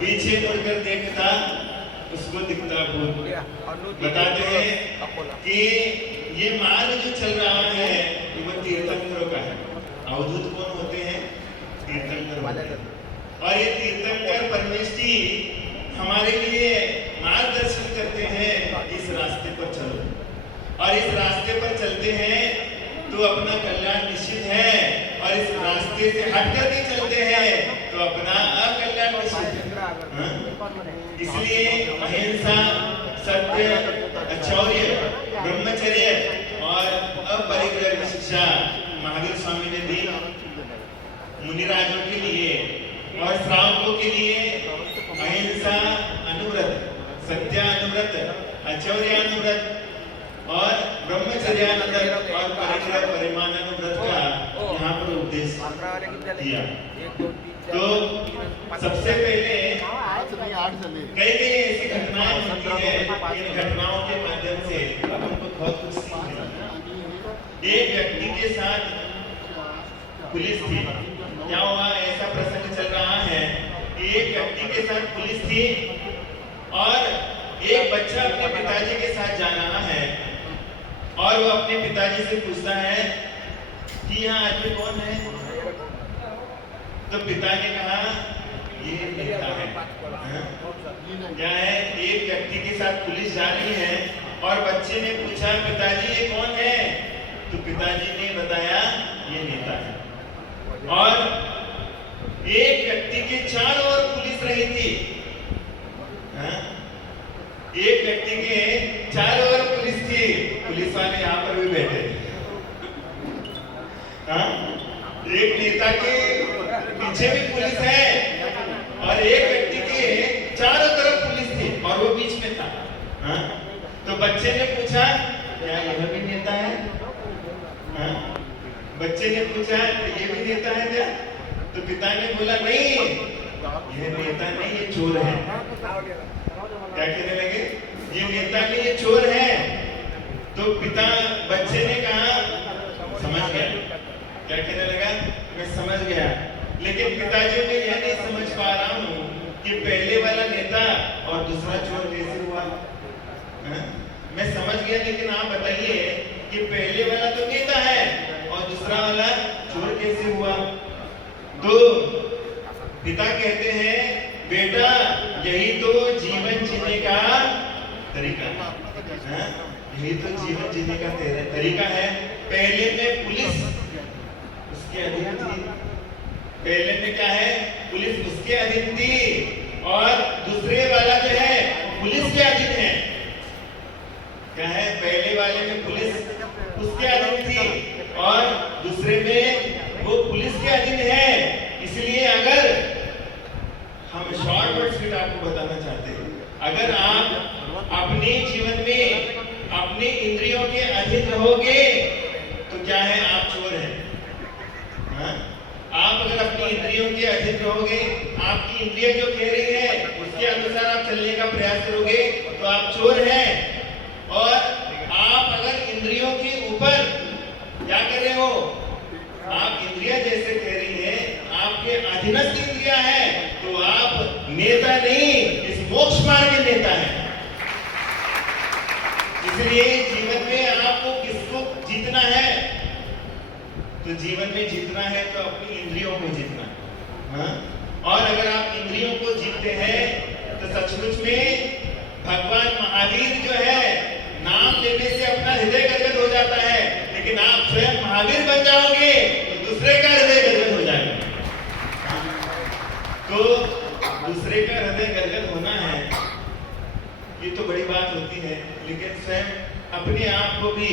पीछे मुड़कर देखता उसको दिखता भूत। बताते हैं कि ये मार्ग जो चल रहा है वो तीर्थंकरों का है। अवधूत कौन होते हैं? तीर्थंकर होते हैं। और ये तीर्थंकर परमेष्ठी हमारे लिए मार्गदर्शन करते हैं, इस रास्ते पर चलो। और इस रास्ते पर चलते हैं तो अपना कल्याण निश्चित है, और इस रास्ते से हटकर भी चलते हैं तो अपना अकल्याण निश्चित है। इसलिए अहिंसा, सत्य, अचौर्य, ब्रह्मचर्य और अपरिग्रह की शिक्षा महावीर स्वामी ने दी मुनिराजों के लिए और श्रावकों के लिए। अहिंसा अनुव्रत, सत्य अनुव्रत, अचौर्य अनुव्रत और ब्रह्मचर्य अनुव्रत और परिग्रह परिमाण अनुव्रत का यहाँ पर उपदेश दिया। तो सबसे पहले कई ऐसी घटनाएं होती है, इन घटनाओं के माध्यम से हमको बहुत कुछ सीख मिलता है। एक व्यक्ति के साथ पुलिस थी। क्या हुआ? ऐसा प्रसंग चल रहा है कि एक व्यक्ति के साथ पुलिस थी और एक बच्चा अपने पिताजी के साथ जा रहा है और वो अपने पिताजी से पूछता है कि यहाँ आदमी कौन है? तो पिता ने कहा ये नेता है। क्या है? एक व्यक्ति के साथ पुलिस जा रही है और बच्चे ने पूछा पिताजी ये कौन है? तो पिताजी ने बताया ये नेता है। और एक व्यक्ति के चारों ओर पुलिस रही थी। एक व्यक्ति के चारों ओर पुलिस थी। पुलिस वाले यहाँ पर भी बैठे। एक नेता के पीछे भी पुलिस है और एक व्यक्ति के चारों तरफ पुलिस थी और वो बीच में था। तो बच्चे ने पूछा क्या यह भी नेता है? बच्चे ने पूछा ये भी नेता है क्या? तो पिता ने बोला नहीं, ये नेता नहीं, ये चोर है। क्या कहने लगे? ये नेता नहीं, ये चोर है। तो पिता बच्चे ने कहा समझ गया। क्या कहने लगा? मैं समझ गया। लेकिन पिताजी मैं यह नहीं समझ पा रहा हूँ कि पहले वाला नेता और दूसरा चोर कैसे हुआ? मैं समझ गया, लेकिन आप बताइए कि पहले वाला तो नेता है और दूसरा वाला चोर कैसे हुआ? तो पिता कहते हैं बेटा यही तो जीवन जीने का तरीका है। यही तो जीवन जीने का तरीका है। पहले में पुलिस उसके अधीन थी। पहले में क्या है? पुलिस उसके अधीन थी और दूसरे वाला जो है पुलिस के अधीन है। क्या है? पहले वाले में पुलिस उसके अधीन थी और दूसरे में वो पुलिस के अधीन है। इसलिए अगर हम शॉर्ट वर्ड स्पीड आपको बताना चाहते हैं, अगर आप अपने जीवन में अपने इंद्रियों के अधीन रहोगे तो क्या है? आप चोर हैं। आप अगर अपनी इंद्रियों के अधीन रहोगे, आपकी इंद्रिय जो कह रही है उसके अनुसार आप चलने का प्रयास करोगे तो आप चोर हैं। और आप अगर इंद्रियों के ऊपर क्या कर रहे हो? आप इंद्रिया जैसे कह रही है, आपके अधीनस्थ इंद्रिया है, तो आप नेता नहीं, इस मोक्ष मार्ग के नेता है। इसलिए जीवन में आपको किसको जीतना है? तो जीवन में जीतना है तो अपनी इंद्रियों को जीतना है। और अगर आप इंद्रियों को जीतते हैं तो सचमुच में भगवान महावीर जो है नाम लेने से अपना हृदय गदगद हो जाता है, लेकिन आप स्वयं महावीर बन जाओगे तो दूसरे का हृदय गदगद हो जाएगा। तो दूसरे का हृदय गदगद होना है ये तो बड़ी बात होती है, लेकिन स्वयं अपने आप को भी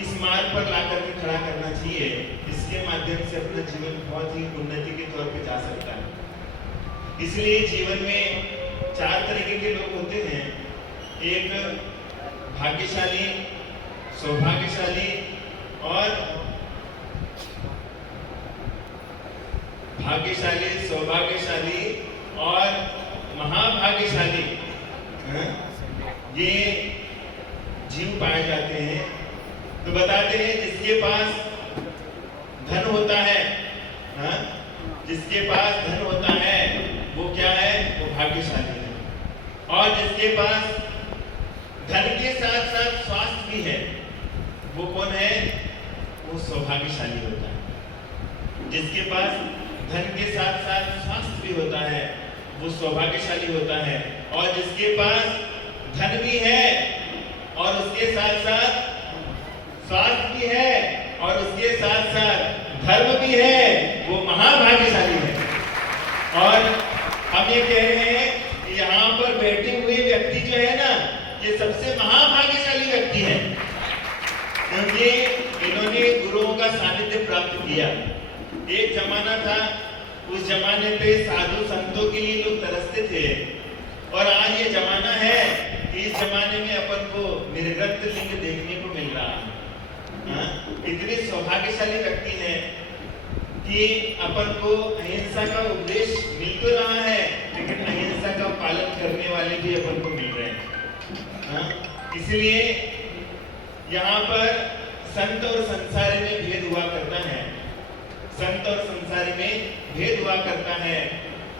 इस मार्ग पर ला करके खड़ा करना चाहिए। इसके माध्यम से अपना जीवन बहुत ही उन्नति के तौर पे जा सकता है। इसलिए जीवन में 4 तरीके के लोग होते हैं। एक भाग्यशाली, सौभाग्यशाली और महाभाग्यशाली ये जीव पाए जाते हैं। तो बताते हैं जिसके पास धन होता है, जिसके पास धन होता है वो क्या है? वो सौभाग्यशाली है। और जिसके पास धन के साथ साथ स्वास्थ्य भी है, वो कौन है? वो सौभाग्यशाली होता है। जिसके पास धन के साथ साथ स्वास्थ्य भी होता है, वो सौभाग्यशाली होता है। और जिसके पास धन भी है और उसके साथ साथ स्वास्थ्य भी है और उसके साथ साथ धर्म भी है, वो महाभाग्यशाली है। और हम ये कह रहे हैं कि यहाँ पर बैठे हुए व्यक्ति जो है ना, ये सबसे महाभाग्यशाली व्यक्ति है, क्योंकि इन्होंने गुरुओं का सानिध्य प्राप्त किया। एक जमाना था, उस जमाने पे साधु संतों के लिए लोग तरसते थे, और आज ये जमाना है कि इस जमाने में अपन को निर्गत लिंग देखने को मिल रहा है। इतने सौभाग्यशाली व्यक्ति हैं कि अपन को अहिंसा का उपदेश मिल तो रहा है, लेकिन अहिंसा का पालन करने वाले भी अपन को मिल रहे हैं। इसलिए यहाँ पर संत और संसारी में भेद हुआ करता है। संत और संसारी में भेद हुआ करता है।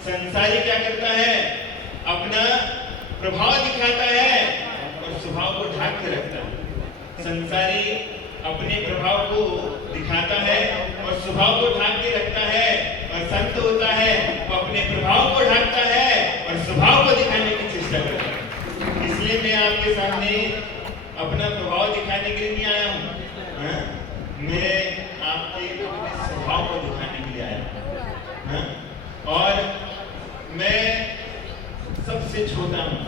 संसारी क्या करता है? अपना प्रभाव दिखाता है और स्वभाव को ढाक के रखता है। संसारी अपने प्रभाव को दिखाता है और स्वभाव को ढाक के रखता है, और संत होता है वो अपने प्रभाव को ढाकता है और स्वभाव को दिखाने की चेष्टा करता है। इसलिए मैं आपके सामने अपना प्रभाव दिखाने के लिए नहीं आया हूँ, मैं आपके अपने स्वभाव को दिखाने के लिए आया हूँ। और मैं सबसे छोटा हूँ।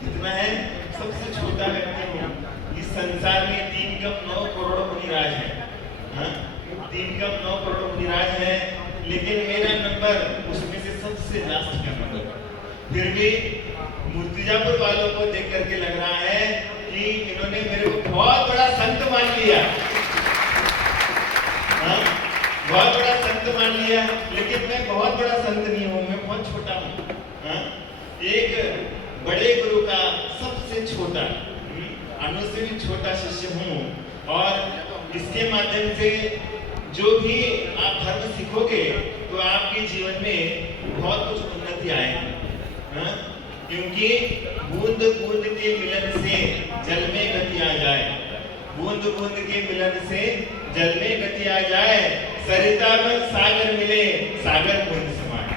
कितना है? सबसे छोटा व्यक्ति हूँ। इस संसार में 3 कम 9 करोड़ मुनिराज है। 3 कम 9 करोड़ मुनिराज है, लेकिन मेरा नंबर उसमें से सबसे लास्ट का नंबर। फिर भी मूर्तिजापुर वालों को देख करके लग रहा है कि इन्होंने मेरे को बहुत बड़ा संत मान लिया। बहुत बड़ा संत मान लिया, लेकिन मैं बहुत बड़ा संत नहीं हूँ, मैं बहुत छोटा हूँ। एक बड़े गुरु का सबसे छोटा, अनु से भी छोटा शिष्य हूँ। और इसके माध्यम से जो भी आप धर्म सीखोगे तो आपके जीवन में बहुत कुछ उन्नति आएगी। क्योंकि बूंद बूंद के मिलन से जल में गति आ जाए। बूंद बूंद के मिलन से जल में गति आ जाए। सरिता बन सागर मिले, सागर बूंद समाए।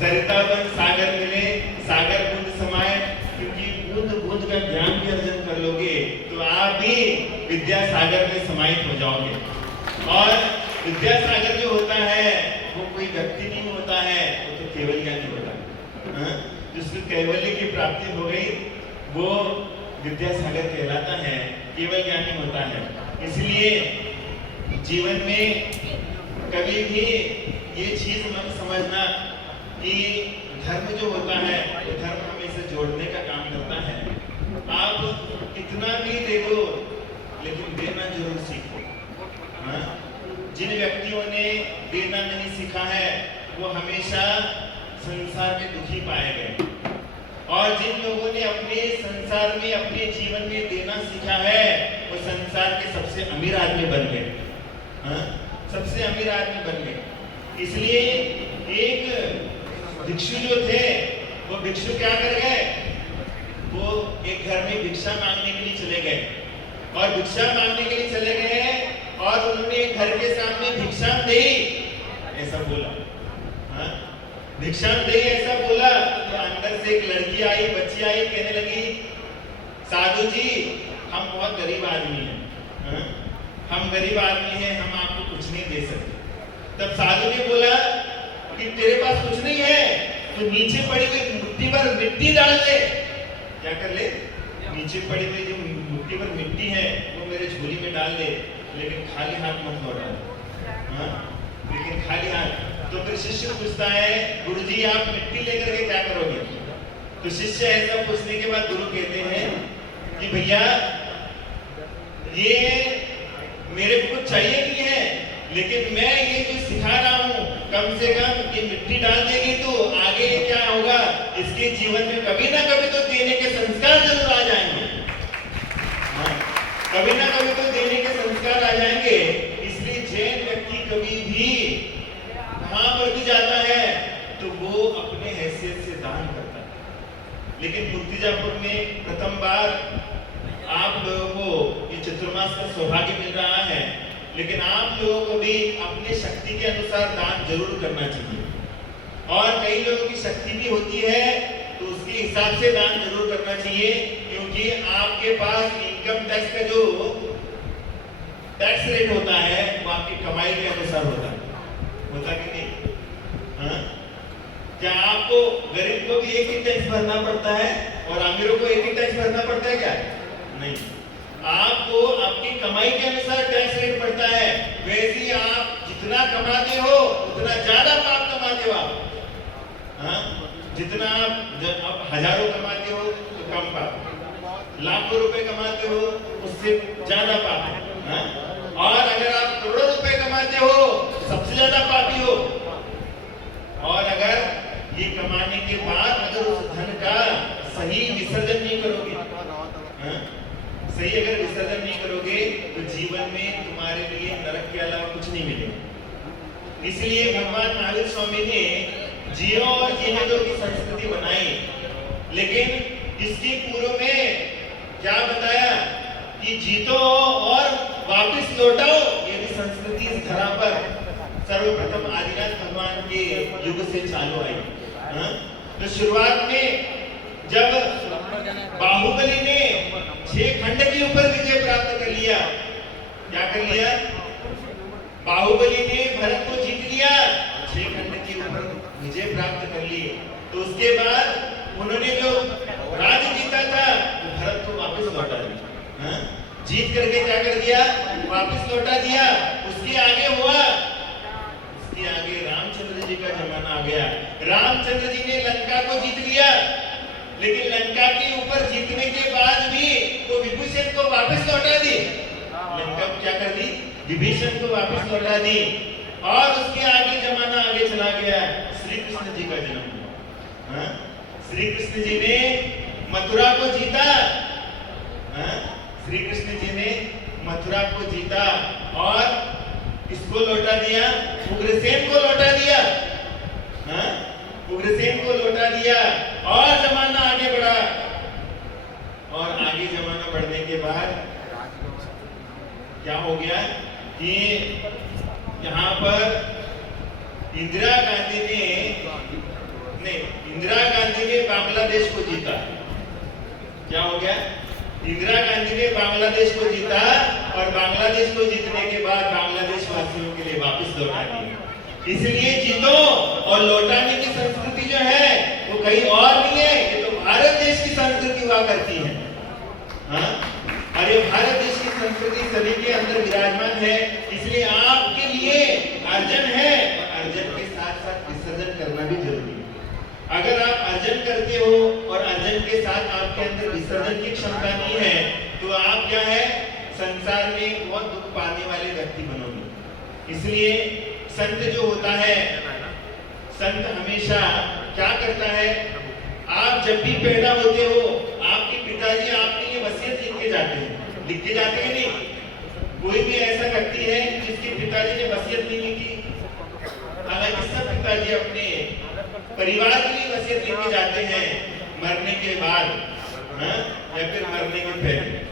सरिता बन सागर मिले, सागर बूंद समाए। क्योंकि बूंद बूंद का ज्ञान भी अर्जन कर लोगे तो आप भी विद्या सागर में समाहित हो जाओगे। और विद्या सागर जो होता है वो कोई व्यक्ति नहीं होता है, वो तो केवल ज्ञानी होता है। जिसको कैवल्य की प्राप्ति हो गई वो विद्या सागर कहलाता है, केवल ज्ञानी होता है। इसलिए जीवन में कभी भी ये चीज मत समझना कि धर्म जो होता है वो धर्म हमें से जोड़ने का काम करता है। आप कितना भी दे दो, लेकिन देना जरूर सीखो। जिन व्यक्तियों ने देना नहीं सीखा है वो हमेशा संसार में दुखी पाए गए, और जिन लोगों ने अपने संसार में अपने जीवन में देना सीखा है वो संसार के सबसे अमीर आदमी बन गए। सबसे अमीर आदमी बन गए। इसलिए एक भिक्षु जो थे वो भिक्षु क्या कर गए? वो एक घर में भिक्षा मांगने के लिए चले गए, और भिक्षा मांगने के लिए चले गए और उन्होंने घर के सामने भिक्षा दे ऐसा बोला। भिक्षा दे ऐसा बोला तो अंदर से एक लड़की आई, बच्ची आई, कहने लगी साधु जी हम बहुत गरीब आदमी हैं, हम गरीब आदमी हैं, हम आपको कुछ नहीं दे सकते। तब साधु ने बोला कि तेरे पास कुछ नहीं है तो नीचे पड़ी हुई मुट्ठी भर मिट्टी डाल दे। क्या कर ले? नीचे पड़ी हुई जो मुट्ठी भर मिट्टी है वो मेरे झोली में डाल दे, लेकिन खाली हाथ मत लौटा। लेकिन खाली हाथ। तो फिर शिष्य पूछता है गुरुजी आप मिट्टी लेकर के क्या करोगे? तो शिष्य ऐसा पूछने के बाद गुरु कहते हैं कि भैया ये मेरे को कुछ चाहिए नहीं है, लेकिन मैं ये जो सिखा रहा हूँ कम से कम ये मिट्टी डाल देगी तो आगे क्या होगा, इसके जीवन में कभी ना कभी तो देने के संस्कार जरूर आ जाएंगे। कभी ना कभी तो देने के संस्कार आ जाएंगे। इसलिए जैन व्यक्ति कभी भी कहां पर भी जाता है तो वो अपने हैसियत से दान करता है। लेकिन मूर्तिजापुर में प्रथम बार आप लोगों को ये चतुर्मास का सौभाग्य मिल रहा है, लेकिन आप लोगों को भी अपनी शक्ति के अनुसार दान जरूर करना चाहिए। और कई लोगों की शक्ति भी होती है तो उसके हिसाब से दान जरूर करना चाहिए, क्योंकि आपके पास इनकम टैक्स का जो टैक्स रेट होता है वो आपकी कमाई के अनुसार होता कि नहीं? हाँ? क्या आपको गरीब को भी एक ही टैक्स भरना पड़ता है और अमीरों को एक ही टैक्स भरना पड़ता है क्या? नहीं, आपको आपकी कमाई के अनुसार टैक्स रेट पड़ता है। वैसे ही आप जितना कमाते हो उतना ज्यादा पाप कमाते हो आप। हाँ? जितना आप हजारों कमाते हो तो कम पाप, लाखों रुपए कमाते हो उससे ज्यादा पाप है। हाँ? और अगर आप करोड़ों रुपए कमाते हो सबसे ज्यादा पापी हो। और अगर ये कमाने के बाद अगर उस धन का सही विसर्जन नहीं करोगे, सही अगर विसर्जन नहीं करोगे तो जीवन में तुम्हारे लिए नरक के अलावा कुछ नहीं मिलेगा। इसलिए भगवान महावीर स्वामी ने जियो और जीने दो की संस्कृति बनाई, लेकिन इसके पूर्व में क्या बताया कि जीतो और वापस लौटाओ, ये भी संस्कृति इस धरा पर सर्वप्रथम आदिनाथ भगवान के युग से चालू आई। तो शुरुआत में जब बाहुबली ने 6 खंड के ऊपर विजय प्राप्त कर लिया, क्या कर लिया? बाहुबली ने भरत को जीत लिया, 6 खंड के ऊपर विजय प्राप्त कर ली। तो उसके बाद उन्होंने जो राज्य जीता था वो भरत को वापस लौटा दिया। जीत करके क्या कर दिया? वापस लौटा दिया। उसके आगे हुआ, उसके आगे रामचंद्र जी का जमाना आ गया। रामचंद्र जी ने लंका को जीत लिया, लेकिन लंका के ऊपर जीतने के बाद भी वो विभीषण को वापस लौटा दी। लंका को क्या कर दी? विभीषण को वापस लौटा दी। और उसके आगे जमाना आगे चला गया, श्री कृष्ण जी का जन्म हुआ। श्री कृष्ण जी ने मथुरा को जीता। श्री कृष्ण जी ने मथुरा को जीता और किसको लौटा दिया? उग्रसेन को लौटा दिया। उग्रसेन को लौटा दिया और जमाना आगे बढ़ा। और आगे जमाना बढ़ने के बाद क्या हो गया कि यहाँ पर इंदिरा गांधी ने बांग्लादेश को जीता। क्या हो गया? इंदिरा गांधी ने बांग्लादेश को जीता और बांग्लादेश को जीतने के बाद बांग्लादेश वासियों के लिए वापस लौटा दिया। इसलिए जीतो और लौटाने की संस्कृति जो है वो कहीं और नहीं है, ये तो भारत देश की संस्कृति हुआ करती है। हाँ? और ये भारत देश की संस्कृति सभी के अंदर विराजमान है। इसलिए आपके लिए अर्जन है और अर्जन के साथ साथ विसर्जन करना भी जरूरी है। अगर आप अर्जन करते हो और अर्जन के साथ आपके अंदर विसर्जन की क्षमता नहीं है तो आप क्या है? संसार में बहुत दुख पाने वाले व्यक्ति बनोगे। इसलिए संत जो होता है, संत हमेशा क्या करता है? आप जब भी पैदा होते हो आपके पिताजी आपके लिए वसीयत लिख के जाते हैं। लिख के जाते हैं नहीं? कोई भी ऐसा व्यक्ति है जिसके पिताजी ने वसीयत नहीं लिखी? हालांकि सब पिताजी अपने परिवार के लिए वसीयत लिख के जाते हैं मरने के बाद, या फिर मरने के पहले।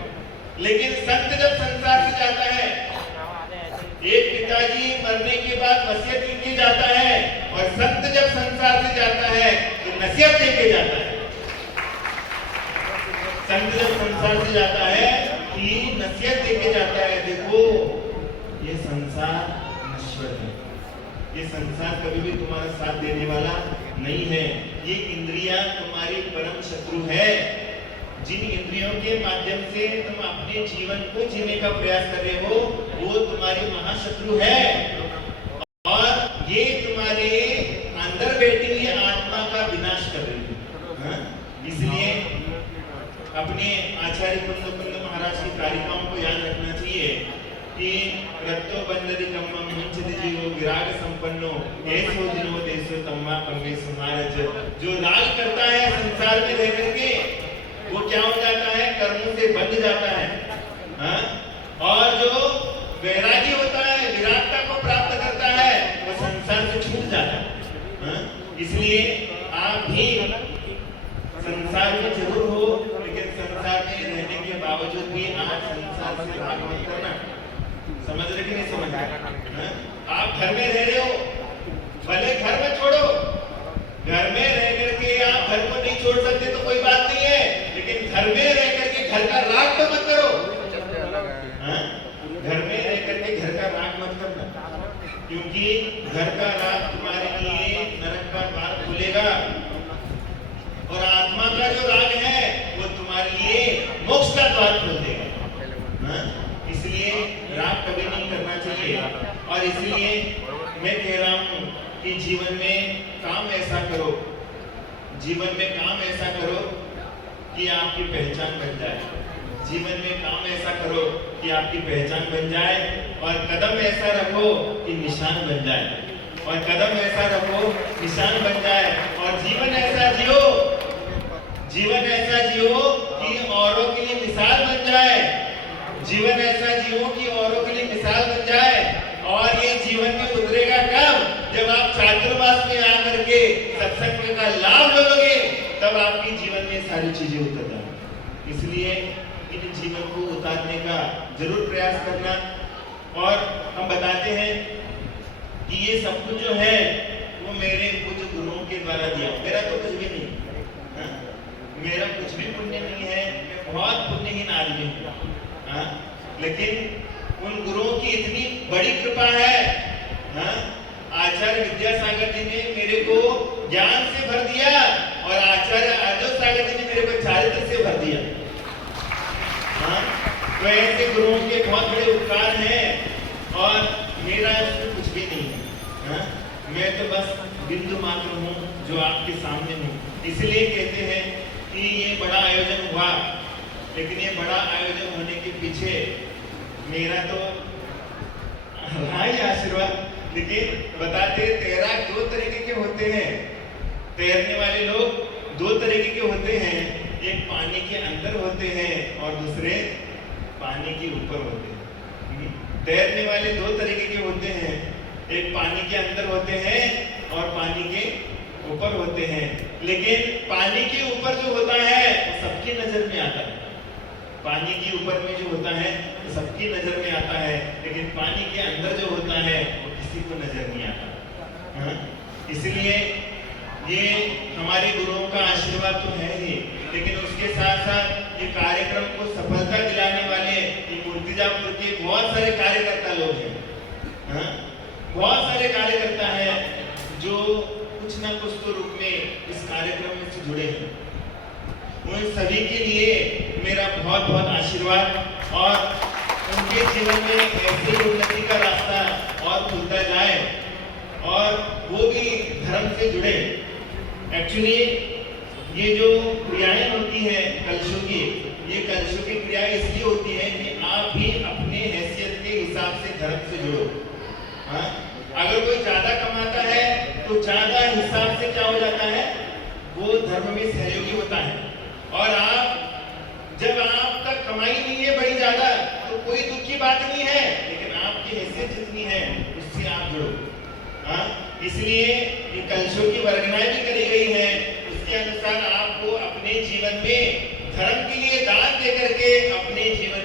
लेकिन संत जब संसार से जाता है, एक पिताजी मरने के बाद वसीयत लिख के जाता है और संत जब संसार से जाता है तो नसीहत लेके जाता है। संत जब संसार से जाता है कि नसीहत लेके जाता है, देखो ये संसार नश्वर है, ये संसार कभी भी तुम्हारा साथ देने वाला नहीं है। ये इंद्रियां तुम्हारी परम शत्रु है। जिन इंद्रियों के माध्यम से तुम अपने जीवन को जीने का प्रयास कर रहे हो वो तुम्हारी महाशत्रु है और ये तुम्हारे अंदर बैठी हुई आत्मा का विनाश कर रही है। इसलिए अपने आचार्य कुंद महाराज की कारिकाओं को याद रखना चाहिए कि रत्तो बंदरी कम्मम हिंचति जीवो विराग संपन्नो ऐसो दिनो देसो तम्मा पंगे सुमारज। जो राग करता है संसार में रह करके वो क्या हो जाता है? कर्मों से बंध जाता है। और जो वैरागी होता है, विरागता को प्राप्त करता है, वो संसार से छूट जाता है। इसलिए आप भी संसार में जरूर हो, लेकिन संसार में रहने के बावजूद भी आज संसार से भाग मत करना। समझ रहे कि नहीं समझ रहे? आप घर में रह रहे हो, भले घर में छोड़ो, घर में रह करके आप घर को नहीं छोड़ सकते तो कोई बात नहीं है, लेकिन घर में रह करके घर का राग तो मत करो। घर में रह करके घर का राग मत करना, क्योंकि घर का राग तुम्हारे लिए नरक का द्वार खोलेगा, और आत्मा का जो राग है वो तुम्हारे लिए मोक्ष का द्वार खोल देगा। इसलिए राग कभी नहीं करना चाहिए। और इसलिए मैं कह रहा हूं कि जीवन में काम ऐसा करो, जीवन में काम ऐसा करो कि आपकी पहचान बन जाए, जीवन में काम ऐसा करो कि आपकी पहचान बन जाए, और कदम ऐसा रखो कि निशान बन जाए, और कदम ऐसा रखो निशान बन जाए, और जीवन ऐसा जियो, जीवन ऐसा जियो कि औरों के लिए मिसाल बन जाए, जीवन ऐसा जियो कि औरों के लिए मिसाल बन जाए। और ये जीवन में उतरेगा कब? जब आप छात्रावास में आकर के सत्संग का लाभ लोगे, तब आपकी जीवन में सारी चीजें उतर जाएंगी। इसलिए इन जीवन को उतारने का जरूर प्रयास करना। और हम बताते हैं कि ये सब कुछ जो है वो मेरे कुछ गुरुओं के द्वारा दिया, मेरा तो कुछ भी नहीं, मेरा कुछ भी पुण्य नहीं है, मैं बहुत पुण्यहीन आदमी हूँ, लेकिन उन गुरुओं की इतनी बड़ी कृपा है। आचार्य विद्यासागर जी ने मेरे को ज्ञान से भर दिया, और आचार्य अजय सागर जी ने मेरे को चारित्र से भर दिया। तो ऐसे गुरुओं के बहुत बड़े उपकार हैं, और मेरा इसमें कुछ भी नहीं है। मैं तो बस बिंदु मात्र हूँ जो आपके सामने हूँ। इसलिए कहते हैं कि ये बड़ा आयोजन हुआ, लेकिन ये बड़ा आयोजन होने के पीछे मेरा तो रहा ही आशीर्वाद। लेकिन बताते तैराक दो तरीके के होते हैं, तैरने वाले लोग दो तरीके के होते हैं, एक पानी के अंदर होते हैं और दूसरे पानी के ऊपर होते हैं। तैरने वाले दो तरीके के होते हैं, एक पानी के अंदर होते हैं और पानी के ऊपर होते हैं। लेकिन पानी के ऊपर जो होता है वो सबकी नजर में आता है, पानी के ऊपर में जो होता है वो सबकी नजर में आता है, लेकिन पानी के अंदर जो होता है वो किसी को नजर नहीं आता। इसलिए ये हमारे गुरुओं का आशीर्वाद तो है ही, लेकिन उसके साथ साथ ये कार्यक्रम को सफलता दिलाने वाले ये मूर्तिजापुर के बहुत सारे कार्यकर्ता लोग हैं। बहुत सारे कार्यकर्ता हैं जो कुछ ना कुछ तो रूप में इस कार्यक्रम में से जुड़े हैं। उन सभी के लिए मेरा बहुत बहुत आशीर्वाद, और उनके जीवन में ऐसे उन्नति का रास्ता और खुलता जाए, और वो भी धर्म से जुड़े। एक्चुअली ये जो क्रियाएं होती हैं कलशों की, ये कलशों की क्रियाएं इसलिए होती है कि आप भी अपने हैसियत के हिसाब से धर्म से जुड़ो। अगर कोई ज्यादा कमाता है तो ज्यादा हिसाब से क्या हो जाता है, वो धर्म में सहयोगी होता है। और आप जब आपका कमाई नहीं है बड़ी ज्यादा तो कोई दुख की बात नहीं है, लेकिन आपकी हैसियत जितनी है उससे आप जुड़ो। इसलिए ये कलशों की वर्गनाएं भी करी गई हैं, उसके अनुसार आपको अपने जीवन में धर्म के लिए दान दे करके अपने जीवन